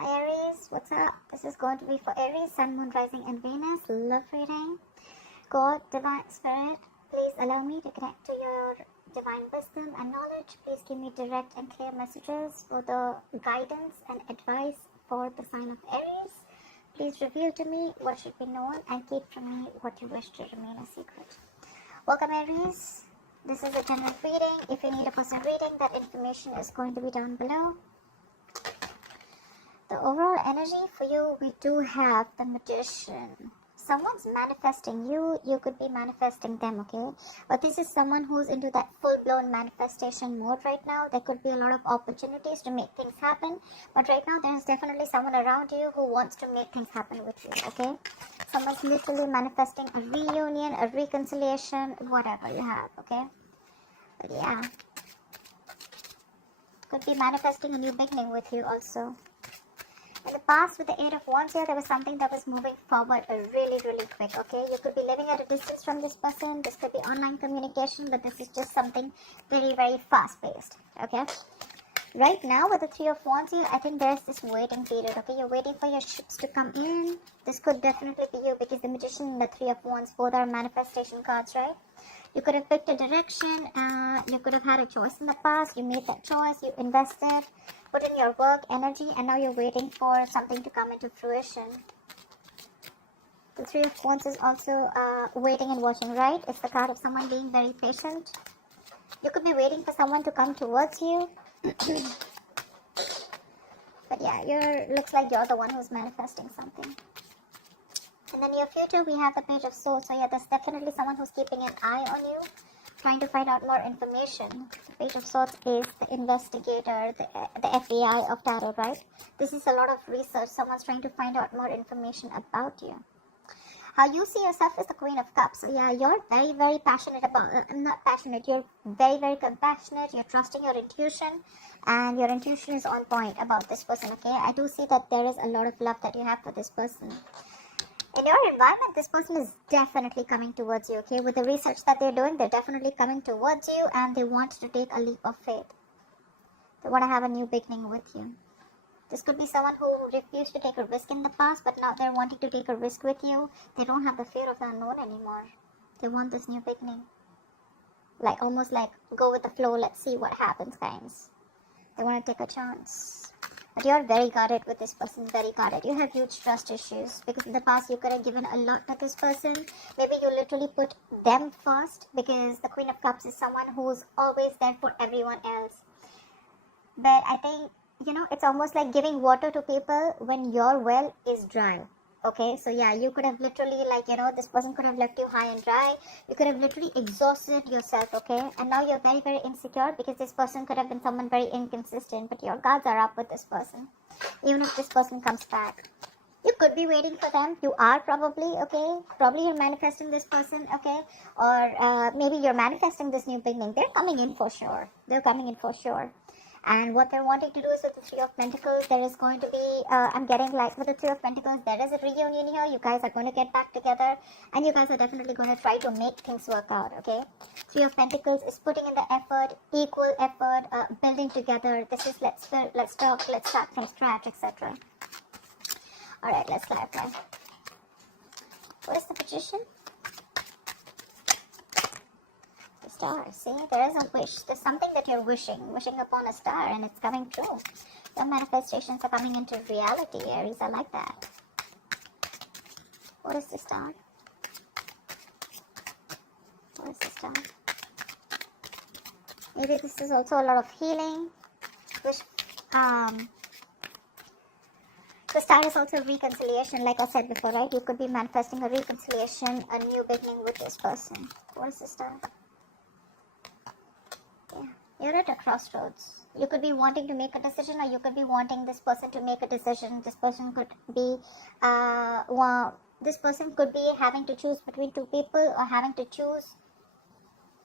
Hi Aries, what's up? This is going to be for Aries, Sun, Moon, Rising and Venus. Love reading. God, Divine Spirit, please allow me to connect to your divine wisdom and knowledge. Please give me direct and clear messages for the guidance and advice for the sign of Aries. Please reveal to me what should be known and keep from me what you wish to remain a secret. Welcome Aries. This is a general reading. If you need a personal reading, that information is going to be down below. The overall energy for you, we do have the Magician. Someone's manifesting you, you could be manifesting them, okay? But this is someone who's into that full-blown manifestation mode right now. There could be a lot of opportunities to make things happen. But right now, there's definitely someone around you who wants to make things happen with you, okay? Someone's literally manifesting a reunion, a reconciliation, whatever you have, okay? But yeah. Could be manifesting a new beginning with you also. In the past, with the Eight of Wands here, there was something that was moving forward really, really quick, okay? You could be living at a distance from this person. This could be online communication, but this is just something very, very fast-paced, okay? Right now, with the Three of Wands here, I think there's this waiting period, okay? You're waiting for your ships to come in. This could definitely be you because the Magician and the Three of Wands both are manifestation cards, right? You could have picked a direction, you could have had a choice in the past, you made that choice, you invested, put in your work, energy, and now you're waiting for something to come into fruition. The Three of Wands is also waiting and watching, right? It's the card of someone being very patient. You could be waiting for someone to come towards you. But yeah, looks like you're the one who's manifesting something. In the near future, we have the Page of Swords. So yeah, there's definitely someone who's keeping an eye on you, trying to find out more information. The Page of Swords is the investigator, the FBI of tarot, right? This is a lot of research. Someone's trying to find out more information about you. How you see yourself is the Queen of Cups. So yeah, you're very, very passionate about, not passionate, you're very, very compassionate. You're trusting your intuition, and your intuition is on point about this person, okay? I do see that there is a lot of love that you have for this person. In your environment, this person is definitely coming towards you, okay? With the research that they're doing, they're definitely coming towards you and they want to take a leap of faith. They want to have a new beginning with you. This could be someone who refused to take a risk in the past, but now they're wanting to take a risk with you. They don't have the fear of the unknown anymore. They want this new beginning. Like, almost like, go with the flow, let's see what happens, guys. They want to take a chance. But you're very guarded with this person, very guarded. You have huge trust issues because in the past you could have given a lot to this person. Maybe you literally put them first because the Queen of Cups is someone who's always there for everyone else. But I think, you know, it's almost like giving water to people when your well is dry. Okay, so yeah, you could have literally, like, you know, this person could have left you high and dry. You could have literally exhausted yourself, okay? And now you're very, very insecure because this person could have been someone very inconsistent, but your guards are up with this person. Even if this person comes back, you could be waiting for them. You are probably, okay? Probably you're manifesting this person, okay? Or maybe you're manifesting this new beginning. They're coming in for sure. They're coming in for sure. And what they're wanting to do is with the Three of Pentacles, there is going to be, I'm getting like with the Three of Pentacles, there is a reunion here. You guys are going to get back together and you guys are definitely going to try to make things work out, okay? Three of Pentacles is putting in the effort, equal effort, building together. This is let's talk, let's start from scratch, etc. Alright, let's clarify. What is the Magician? Star. See, there is a wish. There's something that you're wishing upon a star, and it's coming true. Your manifestations are coming into reality, Aries. I like that. What is the star? What is the star? Maybe this is also a lot of healing. Wish, the star is also reconciliation, like I said before, right? You could be manifesting a reconciliation, a new beginning with this person. What is the star? You're at a crossroads. You could be wanting to make a decision, or you could be wanting this person to make a decision. This person could be, this person could be having to choose between two people, or having to choose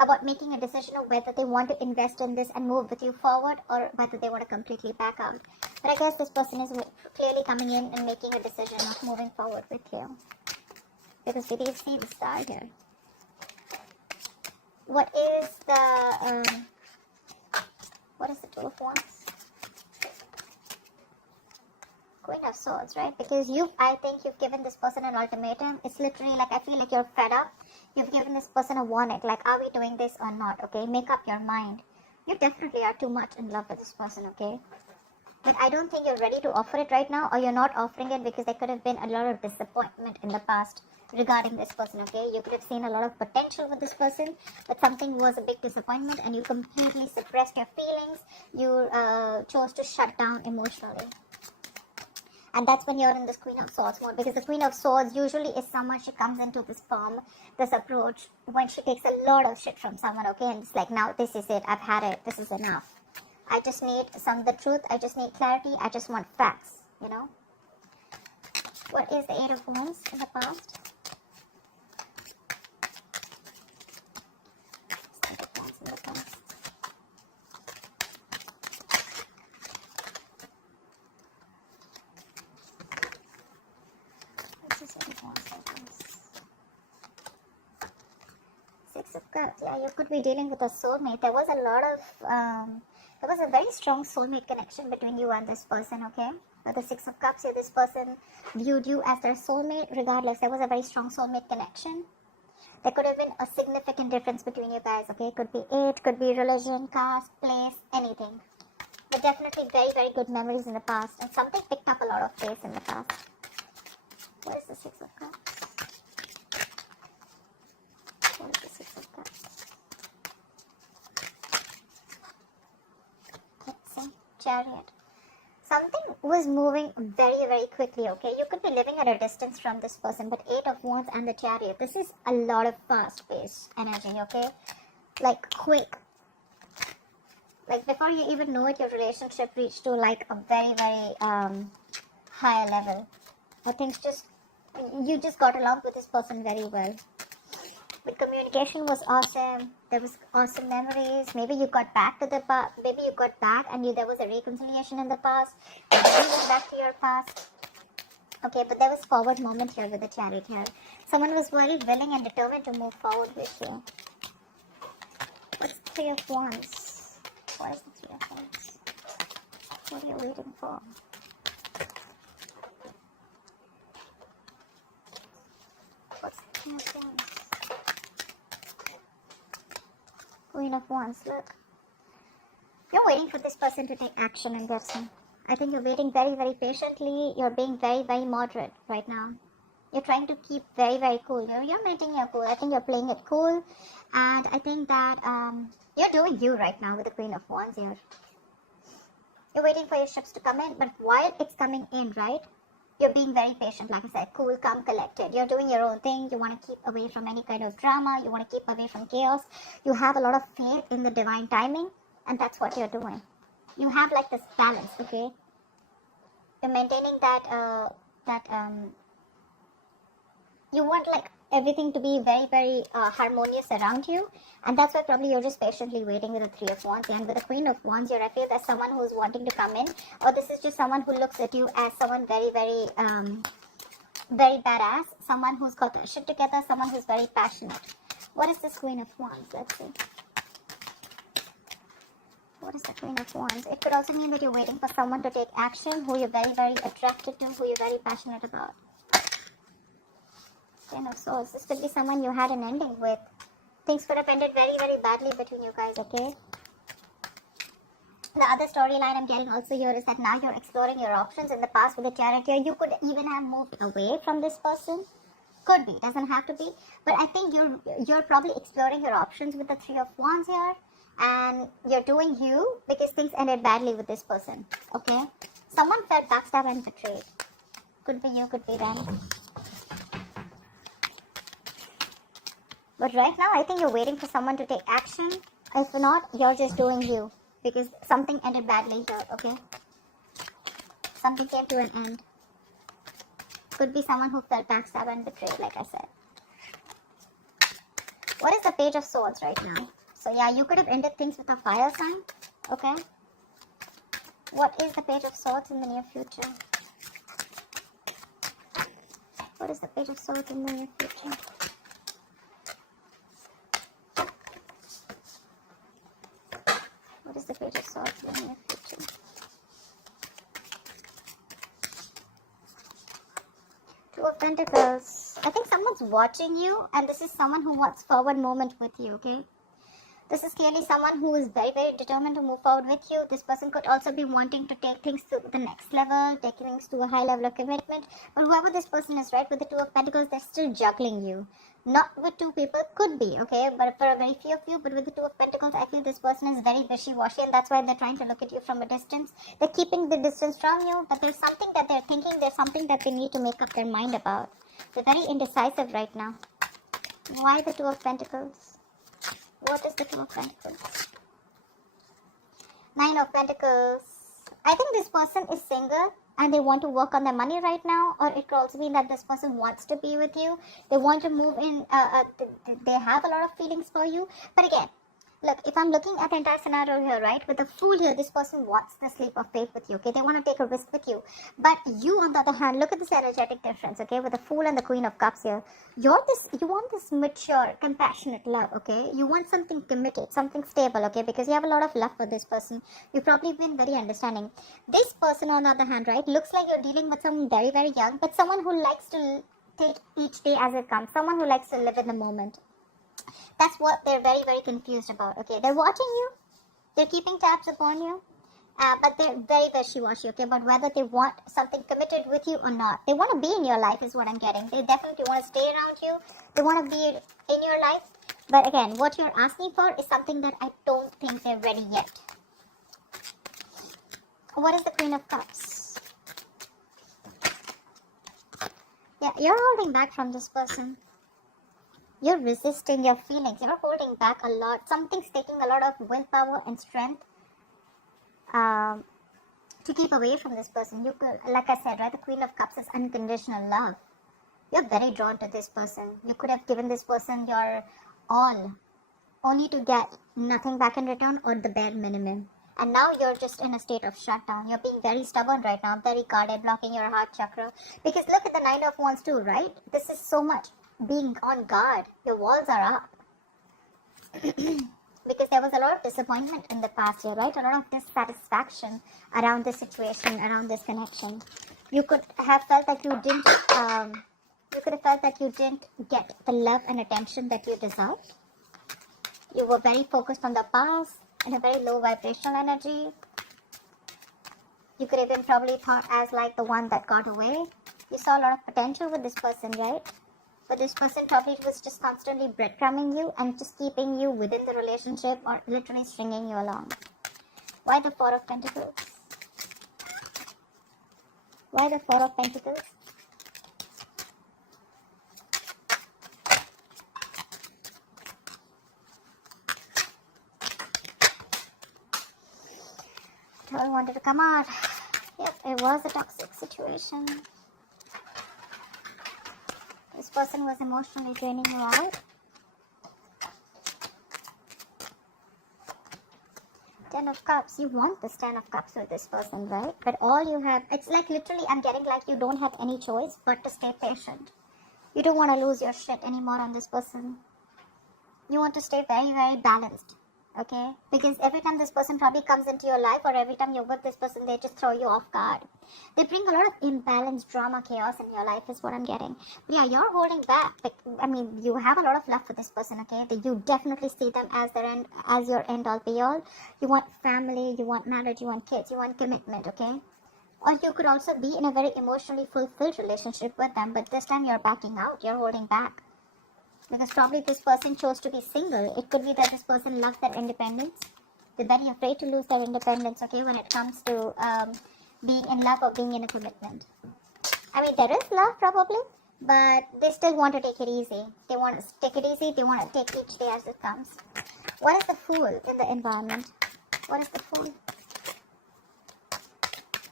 about making a decision of whether they want to invest in this and move with you forward, or whether they want to completely back out. But I guess this person is clearly coming in and making a decision of moving forward with you. Because we did see the star here. What is the, what is the Two of Wands? Queen of Swords, right? Because I think you've given this person an ultimatum. It's literally like, I feel like you're fed up. You've given this person a warning, like, are we doing this or not, okay? Make up your mind. You definitely are too much in love with this person, okay? But I don't think you're ready to offer it right now, or you're not offering it because there could have been a lot of disappointment in the past regarding this person, okay? You could have seen a lot of potential with this person, but something was a big disappointment and you completely suppressed your feelings. You chose to shut down emotionally. And that's when you're in this Queen of Swords mode, because the Queen of Swords usually is someone, she comes into this form, this approach, when she takes a lot of shit from someone, okay? And it's like, now this is it, I've had it, this is enough. I just need the truth, I just need clarity, I just want facts, you know? What is the Eight of Wands in the past? Eight of Wands in the past. What's this Eight of Wands like this? Six of Cups, yeah, you could be dealing with a soulmate. There was a lot of, there was a very strong soulmate connection between you and this person, okay? With the Six of Cups here, this person viewed you as their soulmate. Regardless, there was a very strong soulmate connection. There could have been a significant difference between you guys, okay? Could be age, could be religion, caste, place, anything. But definitely very, very good memories in the past. And something picked up a lot of pace in the past. What is the Six of Cups? What is the Six of Cups? Let's see. Chariot. Something was moving very, very quickly, okay? You could be living at a distance from this person, but Eight of Wands and the Chariot, this is a lot of fast-paced energy, okay? Like, quick. Like, before you even know it, your relationship reached to, like, a very, very higher level. Or things just, you just got along with this person very well. The communication was awesome. There was awesome memories. Maybe you got back to the past. Maybe you got back and there was a reconciliation in the past. You went back to your past. Okay, but there was forward moment here with the Chariot here. Someone was very willing and determined to move forward with you. What's the Three of Wands? What is the Three of Wands? What are you waiting for? What's the Three of Wands? Queen of Wands, look. You're waiting for this person to take action, I'm guessing. I think you're waiting very, very patiently. You're being very, very moderate right now. You're trying to keep very, very cool. You're maintaining your cool. I think you're playing it cool. And I think that you're doing you right now with the Queen of Wands here. You're waiting for your ships to come in. But while it's coming in, right? You're being very patient, like I said, cool, calm, collected. You're doing your own thing. You want to keep away from any kind of drama. You want to keep away from chaos. You have a lot of faith in the divine timing, and that's what you're doing. You have like this balance, okay? You're maintaining that, you want like everything to be very, very harmonious around you. And that's why probably you're just patiently waiting with the Three of Wands. And with the Queen of Wands here, I feel there's someone who's wanting to come in. Or this is just someone who looks at you as someone very, very, very badass. Someone who's got their shit together. Someone who's very passionate. What is this Queen of Wands? Let's see. What is the Queen of Wands? It could also mean that you're waiting for someone to take action, who you're very, very attracted to, who you're very passionate about. Queen of Swords. This could be someone you had an ending with. Things could have ended very, very badly between you guys, okay? The other storyline I'm getting also here is that now you're exploring your options. In the past with the Chariot here, you could even have moved away from this person. Could be, doesn't have to be. But I think you're probably exploring your options with the Three of Wands here. And you're doing you because things ended badly with this person, okay? Someone felt backstabbed and betrayed. Could be you, could be them. But right now, I think you're waiting for someone to take action. If not, you're just doing you. Because something ended badly here, okay? Something came to an end. Could be someone who felt backstabbed and betrayed, like I said. What is the Page of Swords right now? So yeah, you could have ended things with a fire sign, okay? What is the Page of Swords in the near future? What is the Page of Swords in the near future? What is the Page of Swords in the near future? Pentacles. I think someone's watching you, and this is someone who wants forward movement with you, okay? This is clearly someone who is very, very determined to move forward with you. This person could also be wanting to take things to the next level, take things to a high level of commitment. But whoever this person is, right, with the Two of Pentacles, they're still juggling you. Not with two people, could be, okay? But for a very few of you, but with the Two of Pentacles, I feel this person is very wishy-washy, and that's why they're trying to look at you from a distance. They're keeping the distance from you, but there's something that they're thinking, there's something that they need to make up their mind about. They're very indecisive right now. Why the Two of Pentacles? What is the Two of Pentacles? Nine of Pentacles. I think this person is single and they want to work on their money right now, or it could also mean that this person wants to be with you. They want to move in, they have a lot of feelings for you. But again, look, if I'm looking at the entire scenario here, right, with the Fool here, this person wants this leap of faith with you, okay? They want to take a risk with you. But you, on the other hand, look at this energetic difference, okay? With the Fool and the Queen of Cups here. You want this mature, compassionate love, okay? You want something committed, something stable, okay? Because you have a lot of love for this person. You've probably been very understanding. This person, on the other hand, right, looks like you're dealing with someone very, very young, but someone who likes to take each day as it comes. Someone who likes to live in the moment. That's what they're very, very confused about, okay? They're watching you. They're keeping tabs upon you. But they're very wishy-washy, okay? But whether they want something committed with you or not. They want to be in your life is what I'm getting. They definitely want to stay around you. They want to be in your life. But again, what you're asking for is something that I don't think they're ready yet. What is the Queen of Cups? Yeah, you're holding back from this person. You're resisting your feelings. You're holding back a lot. Something's taking a lot of willpower and strength to keep away from this person. You could, like I said, right, the Queen of Cups is unconditional love. You're very drawn to this person. You could have given this person your all, only to get nothing back in return or the bare minimum. And now you're just in a state of shutdown. You're being very stubborn right now, very guarded, blocking your heart chakra. Because look at the Nine of Wands too, right? This is so much being on guard. Your walls are up. Because there was a lot of disappointment in the past year, right? A lot of dissatisfaction around this situation, around this connection. You could have felt that you didn't get the love and attention that you deserved. You were very focused on the past in a very low vibrational energy. You could even probably thought as like the one that got away. You saw a lot of potential with this person, right? But this person probably was just constantly breadcrumbing you and just keeping you within the relationship or literally stringing you along. Why the Four of Pentacles? Why the Four of Pentacles? I wanted to come out. Yep, it was a toxic situation. This person was emotionally draining you out. Ten of Cups. You want this Ten of Cups with this person, right? But all you have, it's like literally I'm getting like you don't have any choice but to stay patient. You don't want to lose your shit anymore on this person. You want to stay very, very balanced. Okay? Because every time this person probably comes into your life or every time you're with this person, they just throw you off guard. They bring a lot of imbalance, drama, chaos in your life is what I'm getting. But yeah, you're holding back. I mean, you have a lot of love for this person, okay? You definitely see them as your end all be all. You want family, you want marriage, you want kids, you want commitment, okay? Or you could also be in a very emotionally fulfilled relationship with them, but this time you're backing out, you're holding back. Because probably this person chose to be single. It could be that this person loves their independence. They're very afraid to lose their independence, okay, when it comes to being in love or being in a commitment. I mean, there is love probably, but they still want to take it easy. They want to take it easy. They want to take each day as it comes. What is the Fool in the environment? What is the Fool?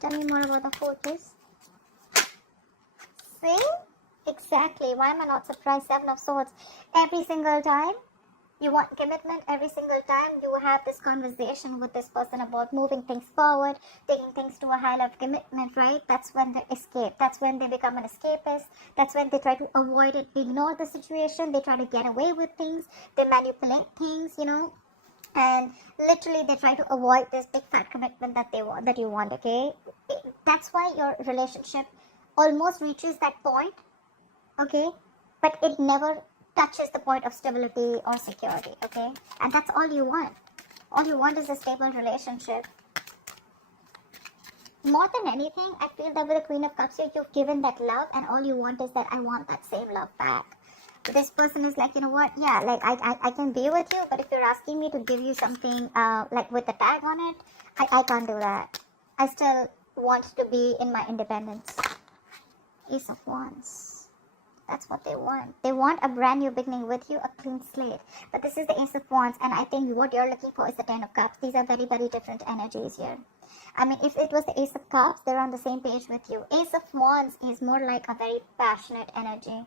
Tell me more about the Fool, please. See? Exactly. Why am I not surprised? Seven of Swords. Every single time you want commitment, every single time you have this conversation with this person about moving things forward, taking things to a high level of commitment, right? That's when they escape. That's when they become an escapist. That's when they try to avoid it, ignore the situation. They try to get away with things. They manipulate things, you know. And literally they try to avoid this big fat commitment that you want, okay? That's why your relationship almost reaches that point okay? But it never touches the point of stability or security, okay? And that's all you want. All you want is a stable relationship. More than anything, I feel that with the Queen of Cups here, you've given that love, and all you want is that I want that same love back. This person is like, you know what, yeah, like I can be with you, but if you're asking me to give you something like with a tag on it, I can't do that. I still want to be in my independence. Ace of Wands. That's what they want. They want a brand new beginning with you, a clean slate. But this is the Ace of Wands, and I think what you're looking for is the Ten of Cups. These are very, very different energies here. I mean, if it was the Ace of Cups, they're on the same page with you. Ace of Wands is more like a very passionate energy.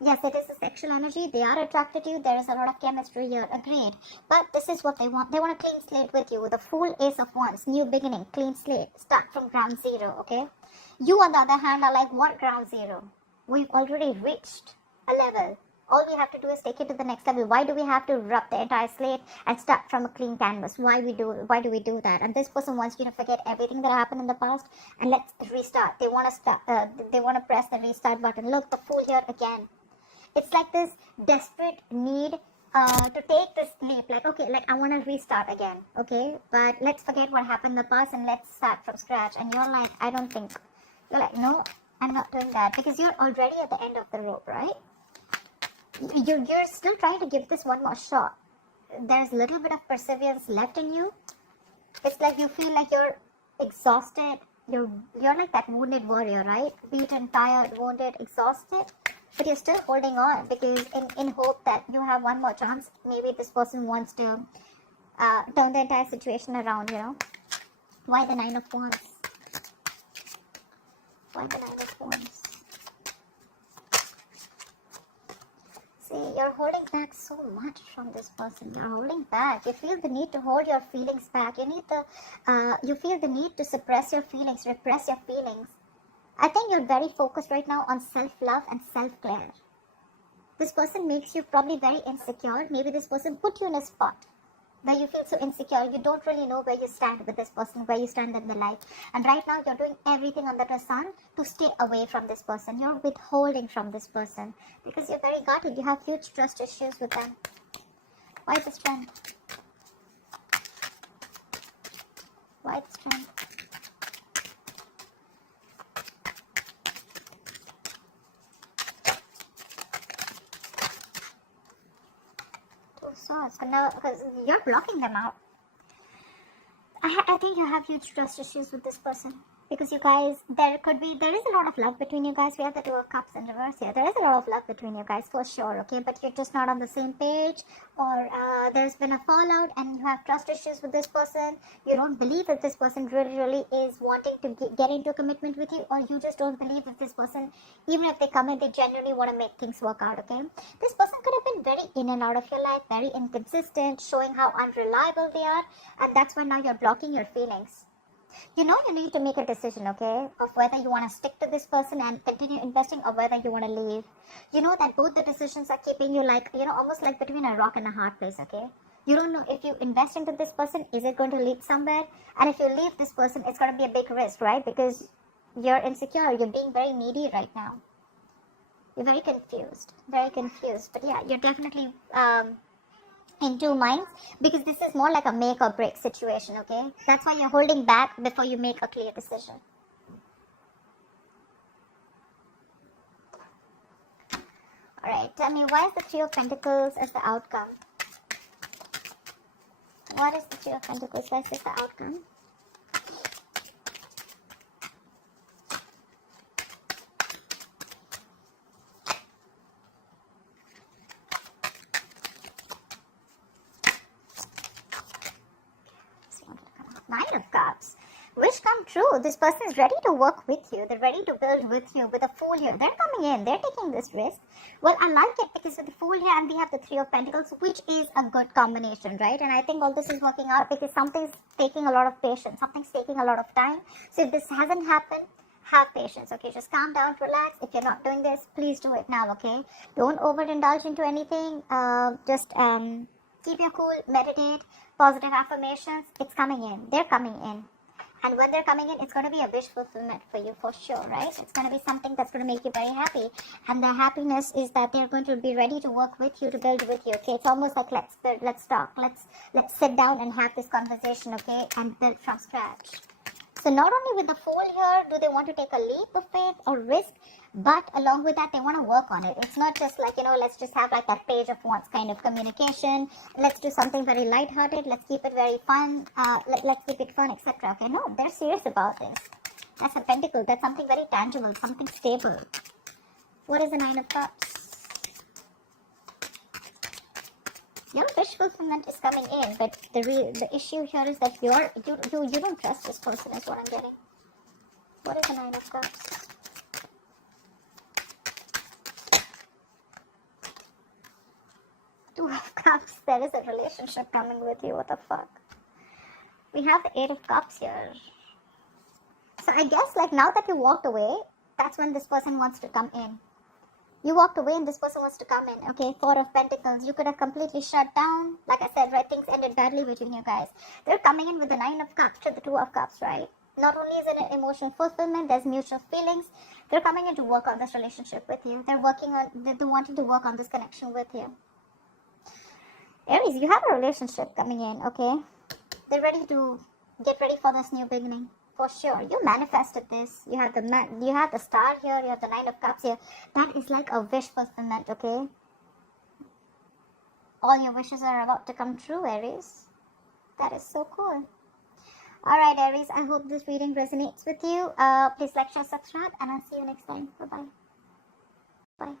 Yes, it is a sexual energy. They are attracted to you. There is a lot of chemistry here. Agreed. But this is what they want. They want a clean slate with you with a full Ace of Wands. New beginning, clean slate. Start from ground zero, okay? You, on the other hand, are like, what ground zero? We've already reached a level. All we have to do is take it to the next level. Why do we have to rub the entire slate and start from a clean canvas? Why do we do that? And this person wants you to forget everything that happened in the past and let's restart. They want to start. They want to press the restart button. Look, the Fool here again. It's like this desperate need to take this leap. Like, okay, like I want to restart again. Okay, but let's forget what happened in the past and let's start from scratch. And you're like, I don't think. You're like, no, I'm not doing that, because you're already at the end of the rope, right? You're still trying to give this one more shot. There's a little bit of perseverance left in you. It's like you feel like you're exhausted. You're like that wounded warrior, right? Beaten, tired, wounded, exhausted. But you're still holding on because in hope that you have one more chance. Maybe this person wants to turn the entire situation around, you know. Why the Nine of Wands? Why the Nine of Wands? See, you're holding back so much from this person. You're holding back. You feel the need to hold your feelings back. You feel the need to suppress your feelings, repress your feelings. I think you're very focused right now on self-love and self-care. This person makes you probably very insecure. Maybe this person put you in a spot where you feel so insecure. You don't really know where you stand with this person, where you stand in the life. And right now you're doing everything under the sun to stay away from this person. You're withholding from this person because you're very guarded. You have huge trust issues with them. Why the Strength? Why the Strength? Swords, because you're blocking them out. I think you have huge trust issues with this person because you guys, there is a lot of love between you guys. We have the Two of Cups in reverse here. There is a lot of love between you guys for sure, okay? But you're just not on the same page, or there's been a fallout and you have trust issues with this person. You don't believe that this person really is wanting to get into a commitment with you, or you just don't believe that this person, even if they come in, they genuinely want to make things work out, okay? This person could have been very in and out of your life, very inconsistent, showing how unreliable they are, and that's why now you're blocking your feelings. You know you need to make a decision, okay, of whether you want to stick to this person and continue investing or whether you want to leave. You know that both the decisions are keeping you like, you know, almost like between a rock and a hard place, okay? You don't know if you invest into this person, is it going to lead somewhere? And if you leave this person, it's going to be a big risk, right? Because you're insecure, you're being very needy right now. You're very confused. But yeah, you're definitely in two minds because this is more like a make or break situation, okay? That's why you're holding back before you make a clear decision. Alright, tell me, why is the Three of Pentacles as the outcome? What is the Three of Pentacles? Why is this the outcome? Nine of Cups. Wish come true. This person is ready to work with you. They're ready to build with you. With a Fool here, they're coming in. They're taking this risk. Well, I like it because with the Fool here and we have the Three of Pentacles, which is a good combination, right? And I think all this is working out because something's taking a lot of patience. Something's taking a lot of time. So if this hasn't happened, have patience, okay? Just calm down, relax. If you're not doing this, please do it now, okay? Don't overindulge into anything. Just keep your cool, meditate, positive affirmations. It's coming in. They're coming in. And when they're coming in, it's going to be a wish fulfillment for you for sure, right? It's going to be something that's going to make you very happy. And the happiness is that they're going to be ready to work with you, to build with you, okay? It's almost like let's build, let's talk, let's sit down and have this conversation, okay? And build from scratch. So not only with the Fool here do they want to take a leap of faith or risk, but along with that, they want to work on it. It's not just like, let's just have like that page of wands kind of communication. Let's do something very lighthearted. Let's keep it very fun. Let's keep it fun, etc. Okay, no, they're serious about this. That's a pentacle. That's something very tangible, something stable. What is the Nine of Cups? Your wish fulfillment is coming in, but the issue here is that you don't trust this person is what I'm getting. What is the Nine of Cups? Two of Cups. There is a relationship coming with you. What the fuck? We have the Eight of Cups here. So I guess like now that you walked away, that's when this person wants to come in. You walked away and this person wants to come in. Okay, Four of Pentacles. You could have completely shut down. Like I said, right, things ended badly between you guys. They're coming in with the Nine of Cups to the Two of Cups, right? Not only is it an emotional fulfillment, there's mutual feelings. They're coming in to work on this relationship with you. They're wanting to work on this connection with you. Aries, you have a relationship coming in, okay? They're ready to get ready for this new beginning. For sure, you manifested this. You have the Star here. You have the Nine of Cups here. That is like a wish fulfillment, okay? All your wishes are about to come true, Aries. That is so cool. Alright, Aries, I hope this reading resonates with you. Please like, share, subscribe, and I'll see you next time. Bye-bye. Bye.